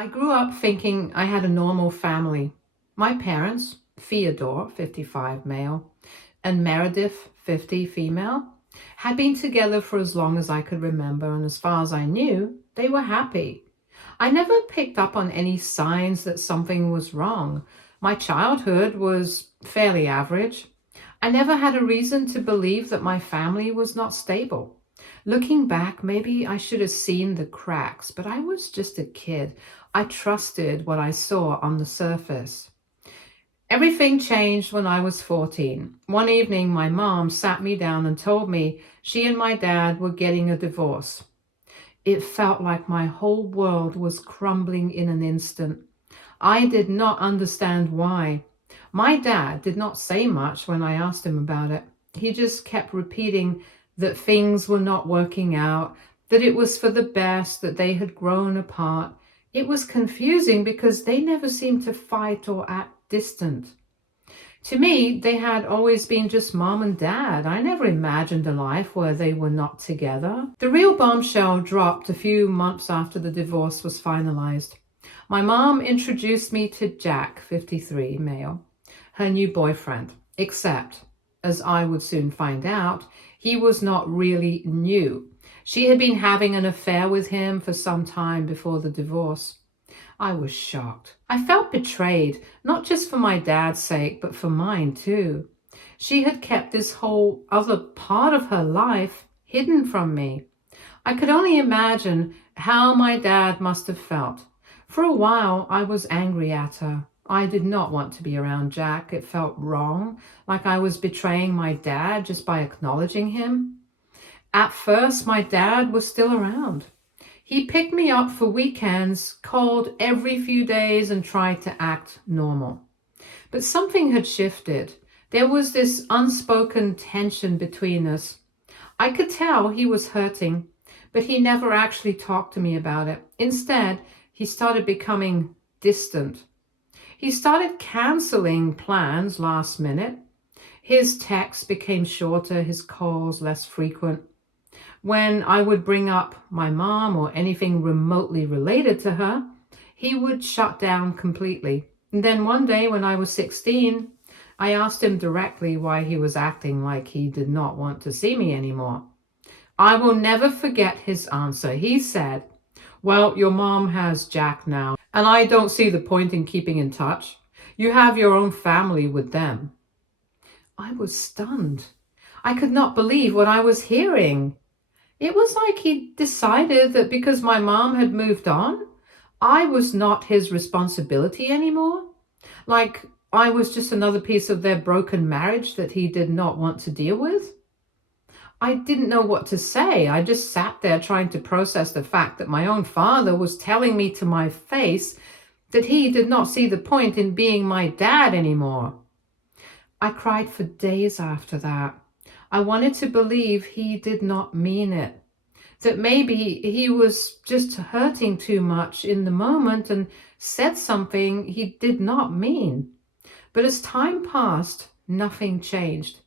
I grew up thinking I had a normal family. My parents, Theodore, 55 male, and Meredith, 50 female, had been together for as long as I could remember, and as far as I knew, they were happy. I never picked up on any signs that something was wrong. My childhood was fairly average. I never had a reason to believe that my family was not stable. Looking back, maybe I should have seen the cracks, but I was just a kid. I trusted what I saw on the surface. Everything changed when I was 14. One evening, my mom sat me down and told me she and my dad were getting a divorce. It felt like my whole world was crumbling in an instant. I did not understand why. My dad did not say much when I asked him about it. He just kept repeating that things were not working out, that it was for the best, that they had grown apart. It was confusing because they never seemed to fight or act distant. To me, they had always been just mom and dad. I never imagined a life where they were not together. The real bombshell dropped a few months after the divorce was finalized. My mom introduced me to Jack, 53 male, her new boyfriend, except, as I would soon find out, he was not really new. She had been having an affair with him for some time before the divorce. I was shocked. I felt betrayed, not just for my dad's sake, but for mine too. She had kept this whole other part of her life hidden from me. I could only imagine how my dad must have felt. For a while, I was angry at her. I did not want to be around Jack. It felt wrong, like I was betraying my dad just by acknowledging him. At first, my dad was still around. He picked me up for weekends, called every few days, and tried to act normal. But something had shifted. There was this unspoken tension between us. I could tell he was hurting, but he never actually talked to me about it. Instead, he started becoming distant. He started canceling plans last minute. His texts became shorter, his calls less frequent. When I would bring up my mom or anything remotely related to her, he would shut down completely. And then one day when I was 16, I asked him directly why he was acting like he did not want to see me anymore. I will never forget his answer. He said, "Well, your mom has Jack now, and I don't see the point in keeping in touch. You have your own family with them." I was stunned. I could not believe what I was hearing. It was like he decided that because my mom had moved on, I was not his responsibility anymore. Like I was just another piece of their broken marriage that he did not want to deal with. I didn't know what to say. I just sat there trying to process the fact that my own father was telling me to my face that he did not see the point in being my dad anymore. I cried for days after that. I wanted to believe he did not mean it, that maybe he was just hurting too much in the moment and said something he did not mean. But as time passed, nothing changed.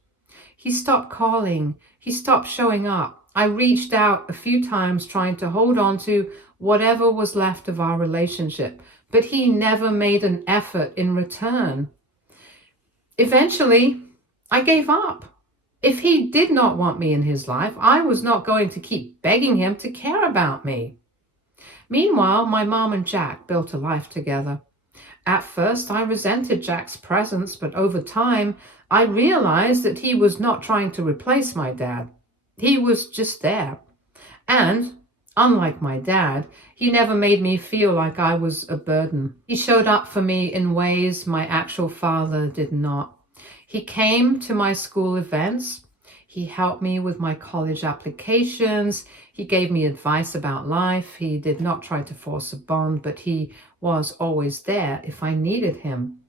He stopped calling. He stopped showing up. I reached out a few times trying to hold on to whatever was left of our relationship, but he never made an effort in return. Eventually, I gave up. If he did not want me in his life, I was not going to keep begging him to care about me. Meanwhile, my mom and Jack built a life together. At first, I resented Jack's presence, but over time, I realized that he was not trying to replace my dad. He was just there. And, unlike my dad, he never made me feel like I was a burden. He showed up for me in ways my actual father did not. He came to my school events. He helped me with my college applications. He gave me advice about life. He did not try to force a bond, but he was always there if I needed him.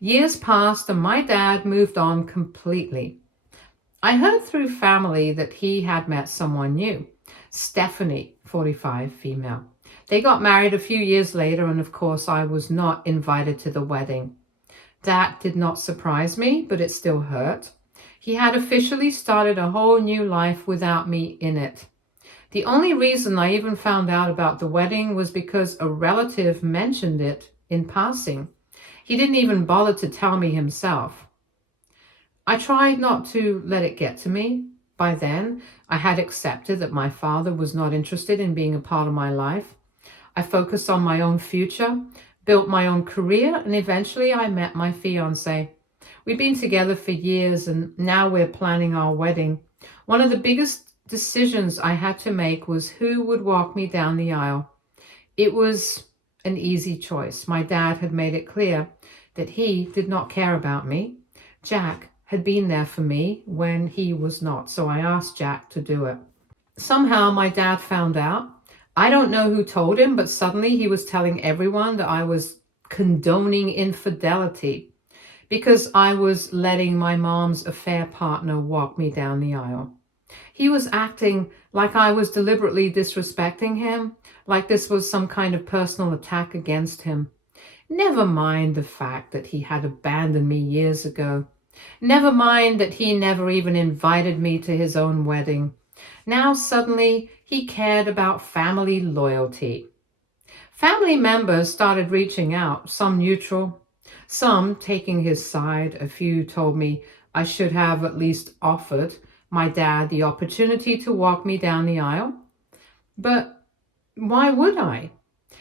Years passed and my dad moved on completely. I heard through family that he had met someone new, Stephanie, 45 female. They got married a few years later, and of course I was not invited to the wedding. That did not surprise me, but it still hurt. He had officially started a whole new life without me in it. The only reason I even found out about the wedding was because a relative mentioned it in passing. He didn't even bother to tell me himself. I tried not to let it get to me. By then, I had accepted that my father was not interested in being a part of my life. I focused on my own future, built my own career, and eventually I met my fiancé. We've been together for years, and now we're planning our wedding. One of the biggest decisions I had to make was who would walk me down the aisle. It was an easy choice. My dad had made it clear that he did not care about me. Jack had been there for me when he was not, so I asked Jack to do it. Somehow my dad found out. I don't know who told him, but suddenly he was telling everyone that I was condoning infidelity because I was letting my mom's affair partner walk me down the aisle. He was acting like I was deliberately disrespecting him, like this was some kind of personal attack against him. Never mind the fact that he had abandoned me years ago. Never mind that he never even invited me to his own wedding. Now suddenly he cared about family loyalty. Family members started reaching out, some neutral, some taking his side. A few told me I should have at least offered my dad the opportunity to walk me down the aisle. But why would I?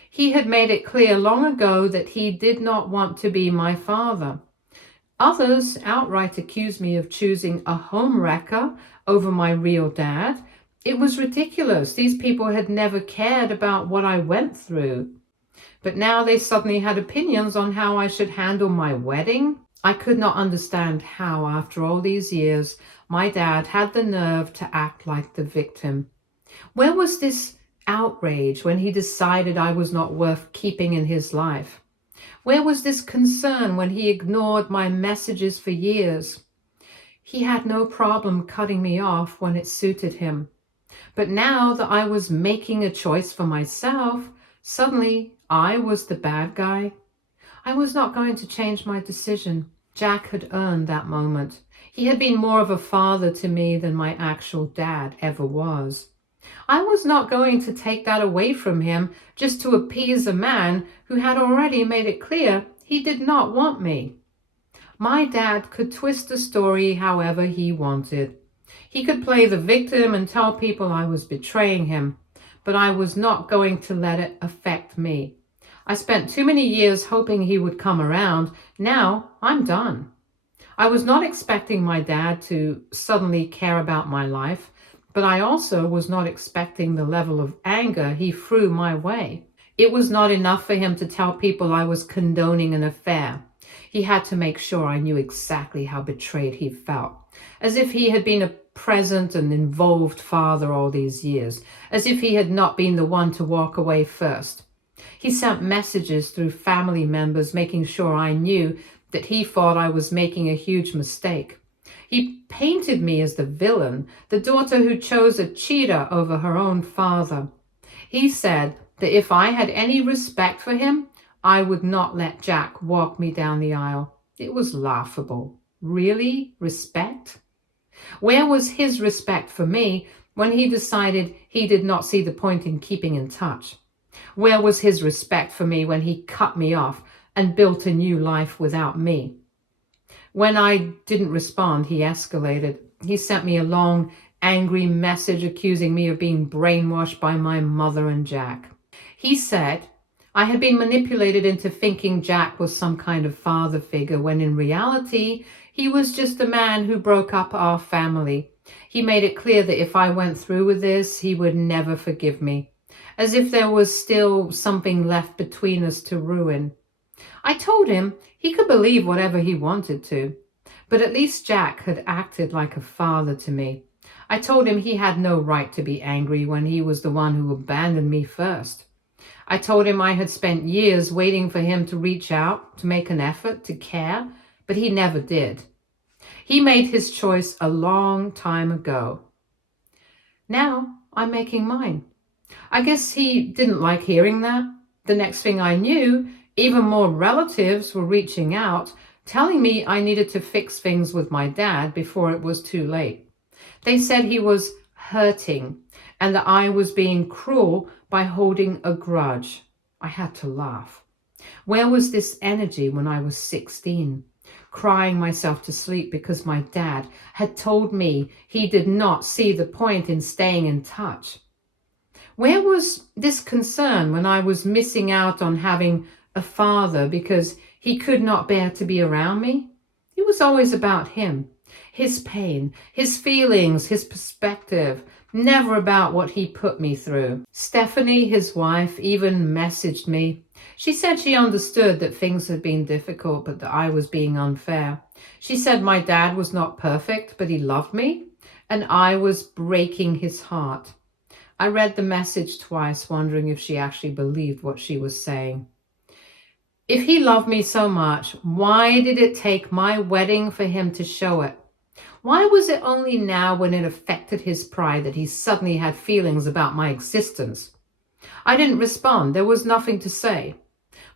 He had made it clear long ago that he did not want to be my father. Others outright accused me of choosing a homewrecker over my real dad. It was ridiculous. These people had never cared about what I went through. But now they suddenly had opinions on how I should handle my wedding. I could not understand how, after all these years, my dad had the nerve to act like the victim. Where was this outrage when he decided I was not worth keeping in his life? Where was this concern when he ignored my messages for years? He had no problem cutting me off when it suited him. But now that I was making a choice for myself, suddenly I was the bad guy. I was not going to change my decision. Jack had earned that moment. He had been more of a father to me than my actual dad ever was. I was not going to take that away from him just to appease a man who had already made it clear he did not want me. My dad could twist the story however he wanted. He could play the victim and tell people I was betraying him, but I was not going to let it affect me. I spent too many years hoping he would come around. Now I'm done. I was not expecting my dad to suddenly care about my life, but I also was not expecting the level of anger he threw my way. It was not enough for him to tell people I was condoning an affair. He had to make sure I knew exactly how betrayed he felt, as if he had been a present and involved father all these years, as if he had not been the one to walk away first. He sent messages through family members making sure I knew that he thought I was making a huge mistake. He painted me as the villain, the daughter who chose a cheater over her own father. He said that if I had any respect for him, I would not let Jack walk me down the aisle. It was laughable. Really? Respect? Where was his respect for me when he decided he did not see the point in keeping in touch? Where was his respect for me when he cut me off and built a new life without me? When I didn't respond, he escalated. He sent me a long, angry message accusing me of being brainwashed by my mother and Jack. He said I had been manipulated into thinking Jack was some kind of father figure, when in reality, he was just a man who broke up our family. He made it clear that if I went through with this, he would never forgive me, as if there was still something left between us to ruin. I told him he could believe whatever he wanted to, but at least Jack had acted like a father to me. I told him he had no right to be angry when he was the one who abandoned me first. I told him I had spent years waiting for him to reach out, to make an effort, to care, but he never did. He made his choice a long time ago. Now I'm making mine. I guess he didn't like hearing that. The next thing I knew, even more relatives were reaching out, telling me I needed to fix things with my dad before it was too late. They said he was hurting and that I was being cruel by holding a grudge. I had to laugh. Where was this energy when I was 16? Crying myself to sleep because my dad had told me he did not see the point in staying in touch. Where was this concern when I was missing out on having a father because he could not bear to be around me? It was always about him, his pain, his feelings, his perspective, never about what he put me through. Stephanie, his wife, even messaged me. She said she understood that things had been difficult, but that I was being unfair. She said my dad was not perfect, but he loved me, and I was breaking his heart. I read the message twice, wondering if she actually believed what she was saying. If he loved me so much, why did it take my wedding for him to show it? Why was it only now when it affected his pride that he suddenly had feelings about my existence? I didn't respond. There was nothing to say.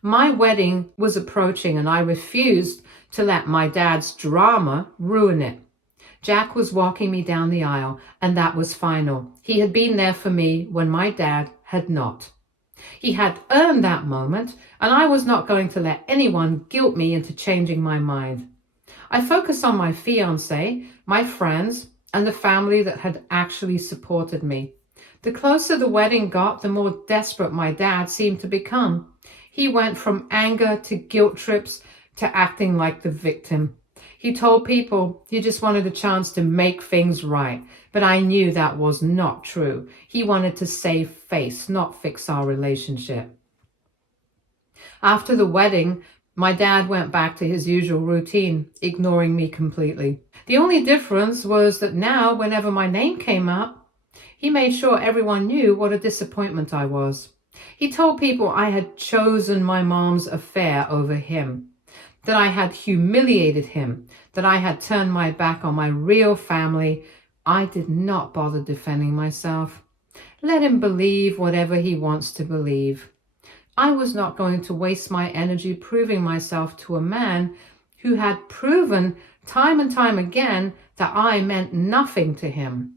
My wedding was approaching and I refused to let my dad's drama ruin it. Jack was walking me down the aisle, and that was final. He had been there for me when my dad had not. He had earned that moment, and I was not going to let anyone guilt me into changing my mind. I focused on my fiancé, my friends, and the family that had actually supported me. The closer the wedding got, the more desperate my dad seemed to become. He went from anger to guilt trips to acting like the victim. He told people he just wanted a chance to make things right, but I knew that was not true. He wanted to save face, not fix our relationship. After the wedding, my dad went back to his usual routine, ignoring me completely. The only difference was that now, whenever my name came up, he made sure everyone knew what a disappointment I was. He told people I had chosen my mom's affair over him, that I had humiliated him, that I had turned my back on my real family. I did not bother defending myself. Let him believe whatever he wants to believe. I was not going to waste my energy proving myself to a man who had proven time and time again that I meant nothing to him.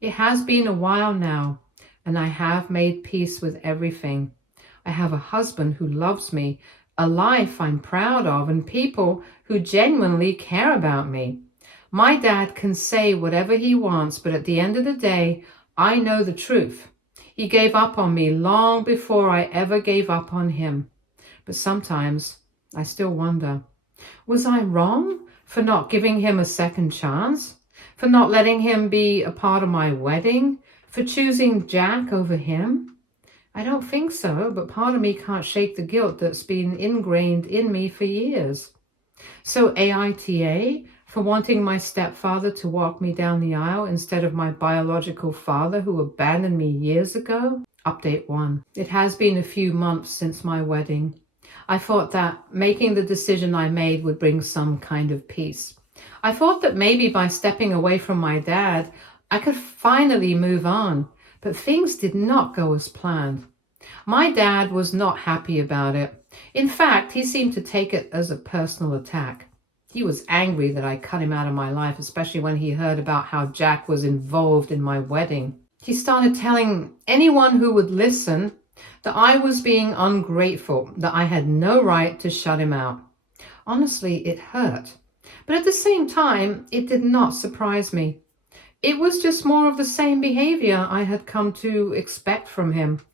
It has been a while now, and I have made peace with everything. I have a husband who loves me, a life I'm proud of, and people who genuinely care about me. My dad can say whatever he wants, but at the end of the day, I know the truth. He gave up on me long before I ever gave up on him. But sometimes I still wonder, was I wrong for not giving him a second chance? For not letting him be a part of my wedding? For choosing Jack over him? I don't think so, but part of me can't shake the guilt that's been ingrained in me for years. So AITA for wanting my stepfather to walk me down the aisle instead of my biological father who abandoned me years ago? Update 1. It has been a few months since my wedding. I thought that making the decision I made would bring some kind of peace. I thought that maybe by stepping away from my dad, I could finally move on. But things did not go as planned. My dad was not happy about it. In fact, he seemed to take it as a personal attack. He was angry that I cut him out of my life, especially when he heard about how Jack was involved in my wedding. He started telling anyone who would listen that I was being ungrateful, that I had no right to shut him out. Honestly, it hurt. But at the same time, it did not surprise me. It was just more of the same behavior I had come to expect from him.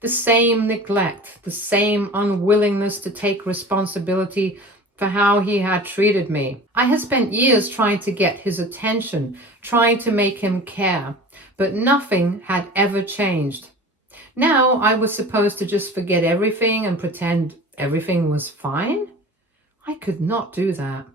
The same neglect, the same unwillingness to take responsibility for how he had treated me. I had spent years trying to get his attention, trying to make him care, but nothing had ever changed. Now I was supposed to just forget everything and pretend everything was fine? I could not do that.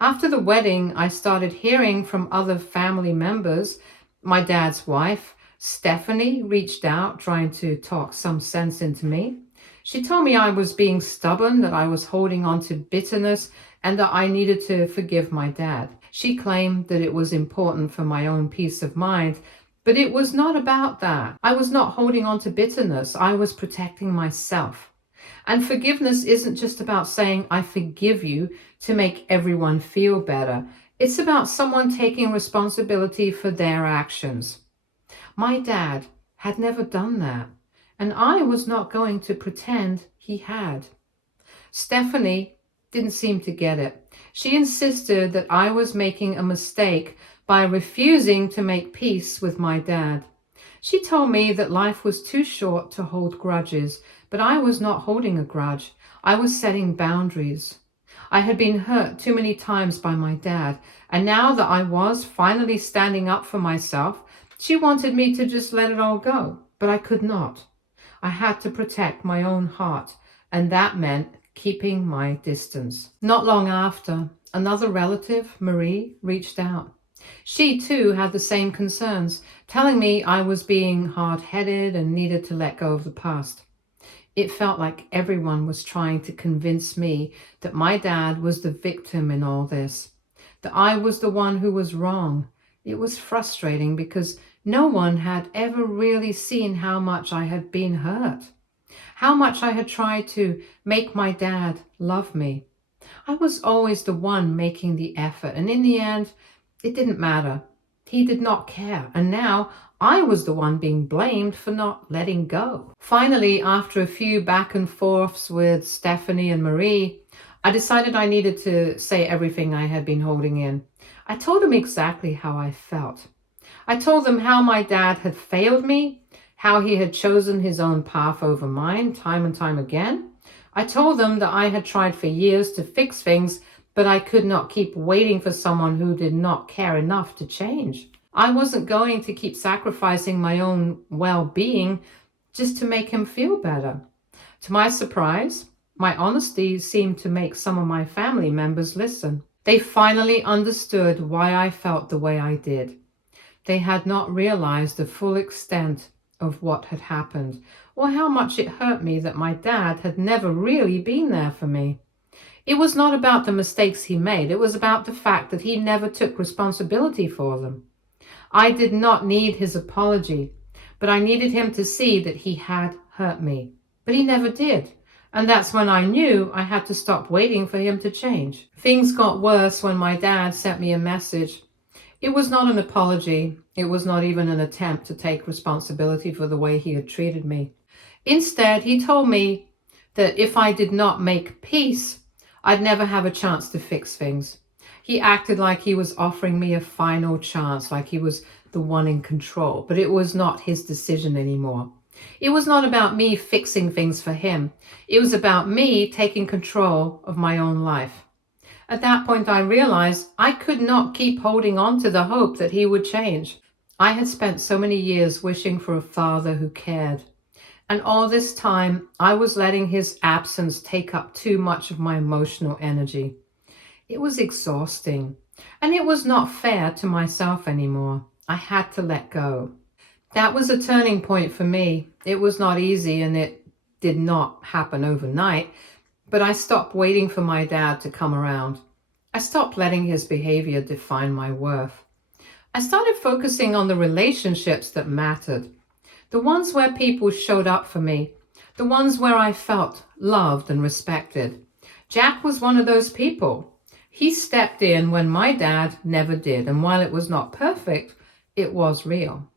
After the wedding, I started hearing from other family members. My dad's wife, Stephanie, reached out trying to talk some sense into me. She told me I was being stubborn, that I was holding on to bitterness, and that I needed to forgive my dad. She claimed that it was important for my own peace of mind, but it was not about that. I was not holding on to bitterness. I was protecting myself. And forgiveness isn't just about saying, I forgive you to make everyone feel better. It's about someone taking responsibility for their actions. My dad had never done that, and I was not going to pretend he had. Stephanie didn't seem to get it. She insisted that I was making a mistake by refusing to make peace with my dad. She told me that life was too short to hold grudges, but I was not holding a grudge. I was setting boundaries. I had been hurt too many times by my dad, and now that I was finally standing up for myself, she wanted me to just let it all go, but I could not. I had to protect my own heart, and that meant keeping my distance. Not long after, another relative, Marie, reached out. She too had the same concerns, telling me I was being hard-headed and needed to let go of the past. It felt like everyone was trying to convince me that my dad was the victim in all this, that I was the one who was wrong. It was frustrating because no one had ever really seen how much I had been hurt, how much I had tried to make my dad love me. I was always the one making the effort, and in the end, it didn't matter. He did not care, and now I was the one being blamed for not letting go. Finally, after a few back and forths with Stephanie and Marie, I decided I needed to say everything I had been holding in. I told them exactly how I felt. I told them how my dad had failed me, how he had chosen his own path over mine time and time again. I told them that I had tried for years to fix things, but I could not keep waiting for someone who did not care enough to change. I wasn't going to keep sacrificing my own well-being just to make him feel better. To my surprise, my honesty seemed to make some of my family members listen. They finally understood why I felt the way I did. They had not realized the full extent of what had happened, or how much it hurt me that my dad had never really been there for me. It was not about the mistakes he made. It was about the fact that he never took responsibility for them. I did not need his apology, but I needed him to see that he had hurt me. But he never did. And that's when I knew I had to stop waiting for him to change. Things got worse when my dad sent me a message. It was not an apology. It was not even an attempt to take responsibility for the way he had treated me. Instead, he told me that if I did not make peace, I'd never have a chance to fix things. He acted like he was offering me a final chance, like he was the one in control, but it was not his decision anymore. It was not about me fixing things for him. It was about me taking control of my own life. At that point, I realized I could not keep holding on to the hope that he would change. I had spent so many years wishing for a father who cared. And all this time, I was letting his absence take up too much of my emotional energy. It was exhausting, and it was not fair to myself anymore. I had to let go. That was a turning point for me. It was not easy, and it did not happen overnight, but I stopped waiting for my dad to come around. I stopped letting his behavior define my worth. I started focusing on the relationships that mattered, the ones where people showed up for me, the ones where I felt loved and respected. Jack was one of those people. He stepped in when my dad never did, and while it was not perfect, it was real.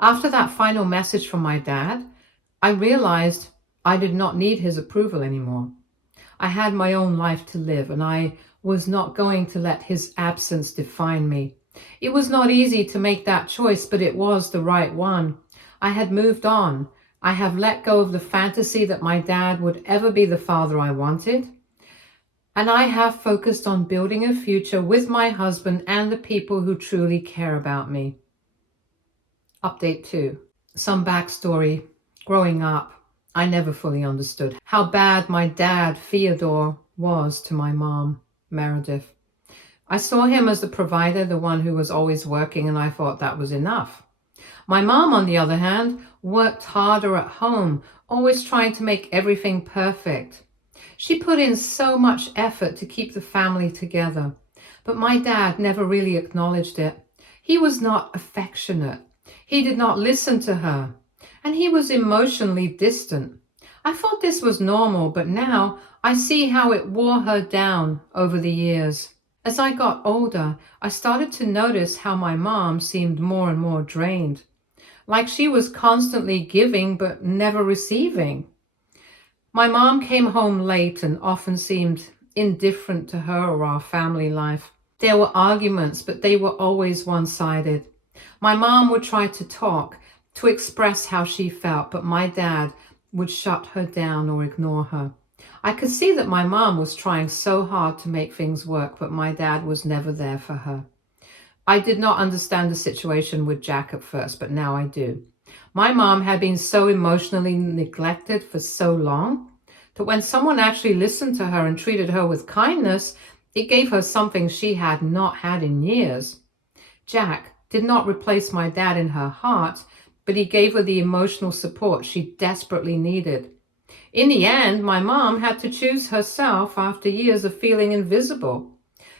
After that final message from my dad, I realized I did not need his approval anymore. I had my own life to live, and I was not going to let his absence define me. It was not easy to make that choice, but it was the right one. I had moved on. I have let go of the fantasy that my dad would ever be the father I wanted. And I have focused on building a future with my husband and the people who truly care about me. Update 2. Some backstory. Growing up, I never fully understood how bad my dad, Theodore, was to my mom, Meredith. I saw him as the provider, the one who was always working, and I thought that was enough. My mom, on the other hand, worked harder at home, always trying to make everything perfect. She put in so much effort to keep the family together, but my dad never really acknowledged it. He was not affectionate. He did not listen to her, and he was emotionally distant. I thought this was normal, but now I see how it wore her down over the years. As I got older, I started to notice how my mom seemed more and more drained, like she was constantly giving but never receiving. My mom came home late and often seemed indifferent to her or our family life. There were arguments, but they were always one-sided. My mom would try to talk, to express how she felt, but my dad would shut her down or ignore her. I could see that my mom was trying so hard to make things work, but my dad was never there for her. I did not understand the situation with Jack at first, but now I do. My mom had been so emotionally neglected for so long that when someone actually listened to her and treated her with kindness, it gave her something she had not had in years. Jack did not replace my dad in her heart, but he gave her the emotional support she desperately needed. In the end, my mom had to choose herself after years of feeling invisible.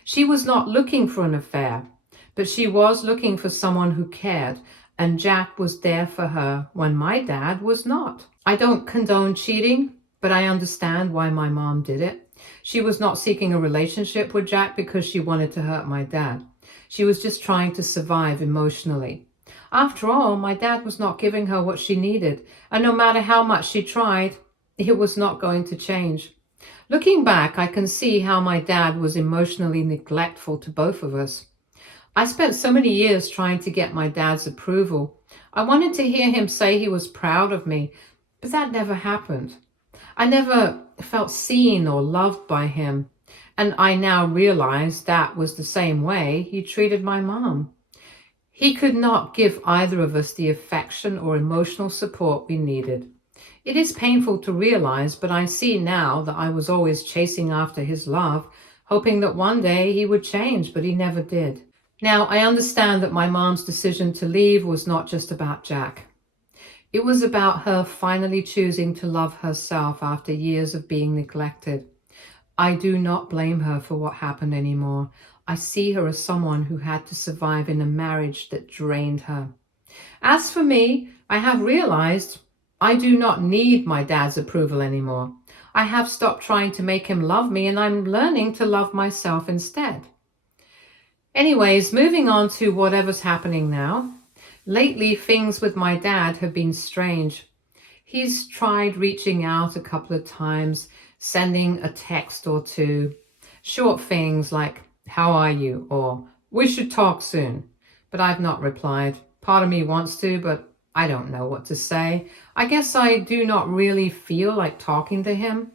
She was not looking for an affair, but she was looking for someone who cared, and Jack was there for her when my dad was not. I don't condone cheating, but I understand why my mom did it. She was not seeking a relationship with Jack because she wanted to hurt my dad. She was just trying to survive emotionally. After all, my dad was not giving her what she needed, and no matter how much she tried, it was not going to change. Looking back, I can see how my dad was emotionally neglectful to both of us. I spent so many years trying to get my dad's approval. I wanted to hear him say he was proud of me, but that never happened. I never felt seen or loved by him, and I now realize that was the same way he treated my mom. He could not give either of us the affection or emotional support we needed. It is painful to realize, but I see now that I was always chasing after his love, hoping that one day he would change, but he never did. Now, I understand that my mom's decision to leave was not just about Jack. It was about her finally choosing to love herself after years of being neglected. I do not blame her for what happened anymore. I see her as someone who had to survive in a marriage that drained her. As for me, I have realized I do not need my dad's approval anymore. I have stopped trying to make him love me, and I'm learning to love myself instead. Anyways, moving on to whatever's happening now. Lately, things with my dad have been strange. He's tried reaching out a couple of times, sending a text or two, short things like, "How are you?" or "We should talk soon." But I've not replied. Part of me wants to, but I don't know what to say. I guess I do not really feel like talking to him.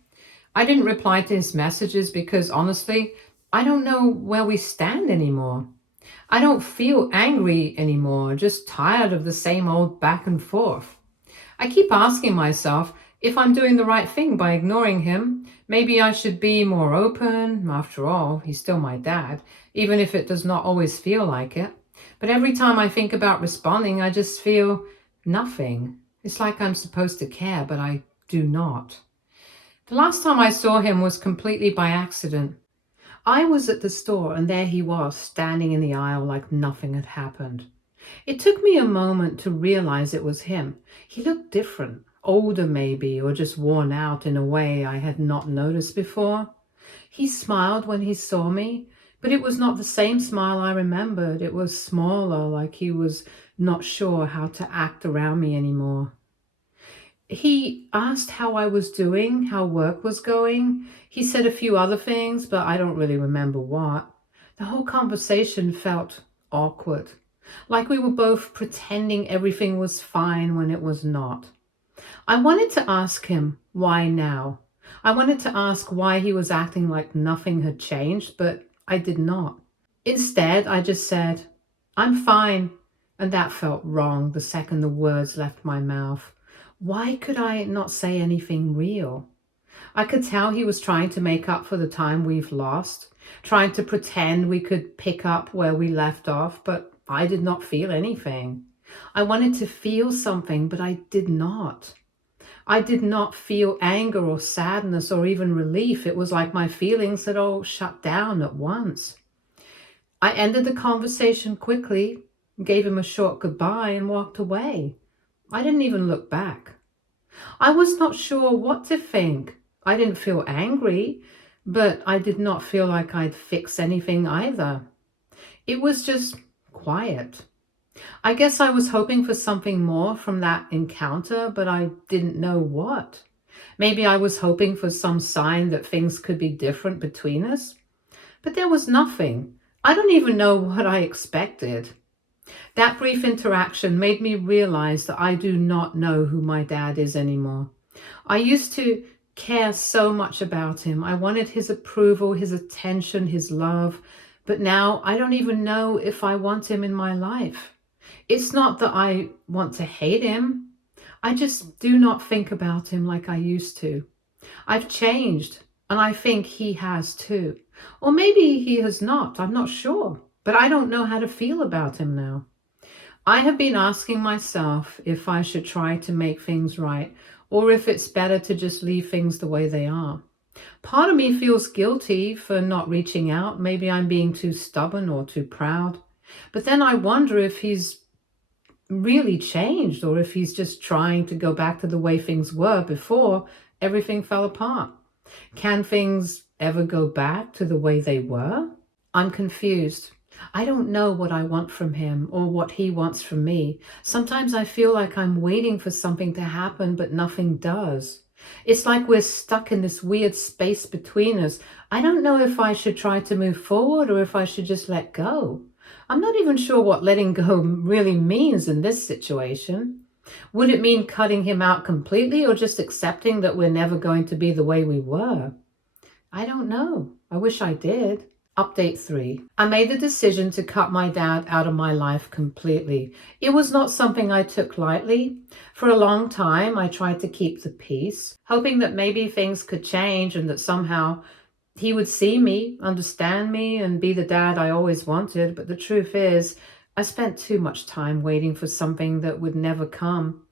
I didn't reply to his messages because honestly, I don't know where we stand anymore. I don't feel angry anymore, just tired of the same old back and forth. I keep asking myself if I'm doing the right thing by ignoring him. Maybe I should be more open. After all, he's still my dad, even if it does not always feel like it. But every time I think about responding, I just feel nothing. It's like I'm supposed to care, but I do not. The last time I saw him was completely by accident. I was at the store and there he was, standing in the aisle like nothing had happened. It took me a moment to realize it was him. He looked different, older maybe, or just worn out in a way I had not noticed before. He smiled when he saw me, but it was not the same smile I remembered. It was smaller, like he was not sure how to act around me anymore. He asked how I was doing, how work was going. He said a few other things, but I don't really remember what. The whole conversation felt awkward, like we were both pretending everything was fine when it was not. I wanted to ask him, why now? I wanted to ask why he was acting like nothing had changed, but I did not. Instead, I just said, "I'm fine," and that felt wrong the second the words left my mouth. Why could I not say anything real? I could tell he was trying to make up for the time we've lost, trying to pretend we could pick up where we left off, but I did not feel anything. I wanted to feel something, but I did not. I did not feel anger or sadness or even relief. It was like my feelings had all shut down at once. I ended the conversation quickly, gave him a short goodbye, and walked away. I didn't even look back. I was not sure what to think. I didn't feel angry. But I did not feel like I'd fix anything either. It was just quiet. I guess I was hoping for something more from that encounter, but I didn't know what. Maybe I was hoping for some sign that things could be different between us, but there was nothing. I don't even know what I expected. That brief interaction made me realize that I do not know who my dad is anymore. I used to care so much about him. I wanted his approval, his attention, his love, but now I don't even know if I want him in my life. It's not that I want to hate him. I just do not think about him like I used to. I've changed, and I think he has too. Or maybe he has not. I'm not sure. But I don't know how to feel about him now. I have been asking myself if I should try to make things right, or if it's better to just leave things the way they are. Part of me feels guilty for not reaching out. Maybe I'm being too stubborn or too proud. But then I wonder if he's really changed, or if he's just trying to go back to the way things were before everything fell apart. Can things ever go back to the way they were? I'm confused. I don't know what I want from him or what he wants from me. Sometimes I feel like I'm waiting for something to happen, but nothing does. It's like we're stuck in this weird space between us. I don't know if I should try to move forward or if I should just let go. I'm not even sure what letting go really means in this situation. Would it mean cutting him out completely, or just accepting that we're never going to be the way we were? I don't know. I wish I did. Update 3. I made the decision to cut my dad out of my life completely. It was not something I took lightly. For a long time, I tried to keep the peace, hoping that maybe things could change and that somehow he would see me, understand me, and be the dad I always wanted. But the truth is, I spent too much time waiting for something that would never come.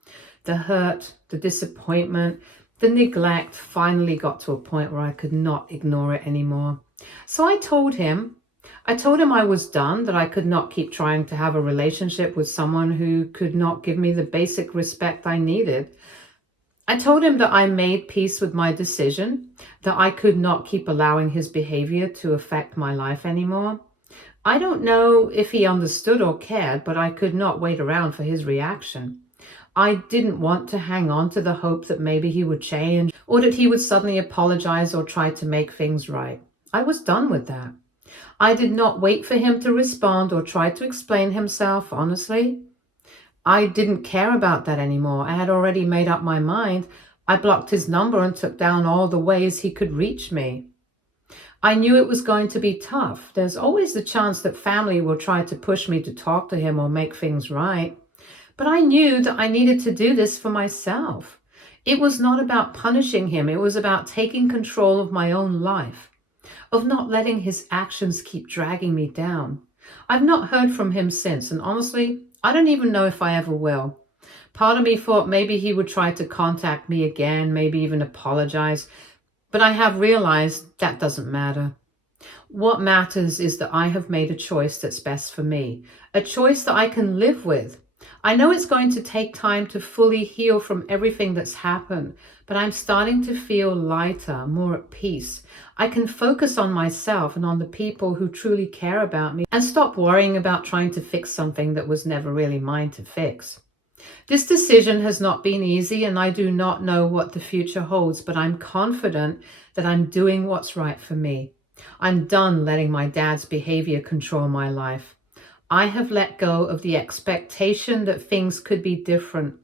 The hurt, the disappointment, the neglect finally got to a point where I could not ignore it anymore. So I told him I was done, that I could not keep trying to have a relationship with someone who could not give me the basic respect I needed. I told him that I made peace with my decision, that I could not keep allowing his behavior to affect my life anymore. I don't know if he understood or cared, but I could not wait around for his reaction. I didn't want to hang on to the hope that maybe he would change, or that he would suddenly apologize or try to make things right. I was done with that. I did not wait for him to respond or try to explain himself, honestly. I didn't care about that anymore. I had already made up my mind. I blocked his number and took down all the ways he could reach me. I knew it was going to be tough. There's always the chance that family will try to push me to talk to him or make things right. But I knew that I needed to do this for myself. It was not about punishing him. It was about taking control of my own life, of not letting his actions keep dragging me down. I've not heard from him since, and honestly, I don't even know if I ever will. Part of me thought maybe he would try to contact me again, maybe even apologize, but I have realized that doesn't matter. What matters is that I have made a choice that's best for me, a choice that I can live with. I know it's going to take time to fully heal from everything that's happened, but I'm starting to feel lighter, more at peace. I can focus on myself and on the people who truly care about me and stop worrying about trying to fix something that was never really mine to fix. This decision has not been easy, and I do not know what the future holds, but I'm confident that I'm doing what's right for me. I'm done letting my dad's behavior control my life. I have let go of the expectation that things could be different,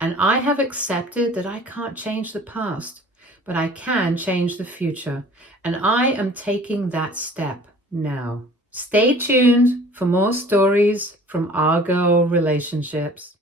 and I have accepted that I can't change the past, but I can change the future, and I am taking that step now. Stay tuned for more stories from our girl relationships.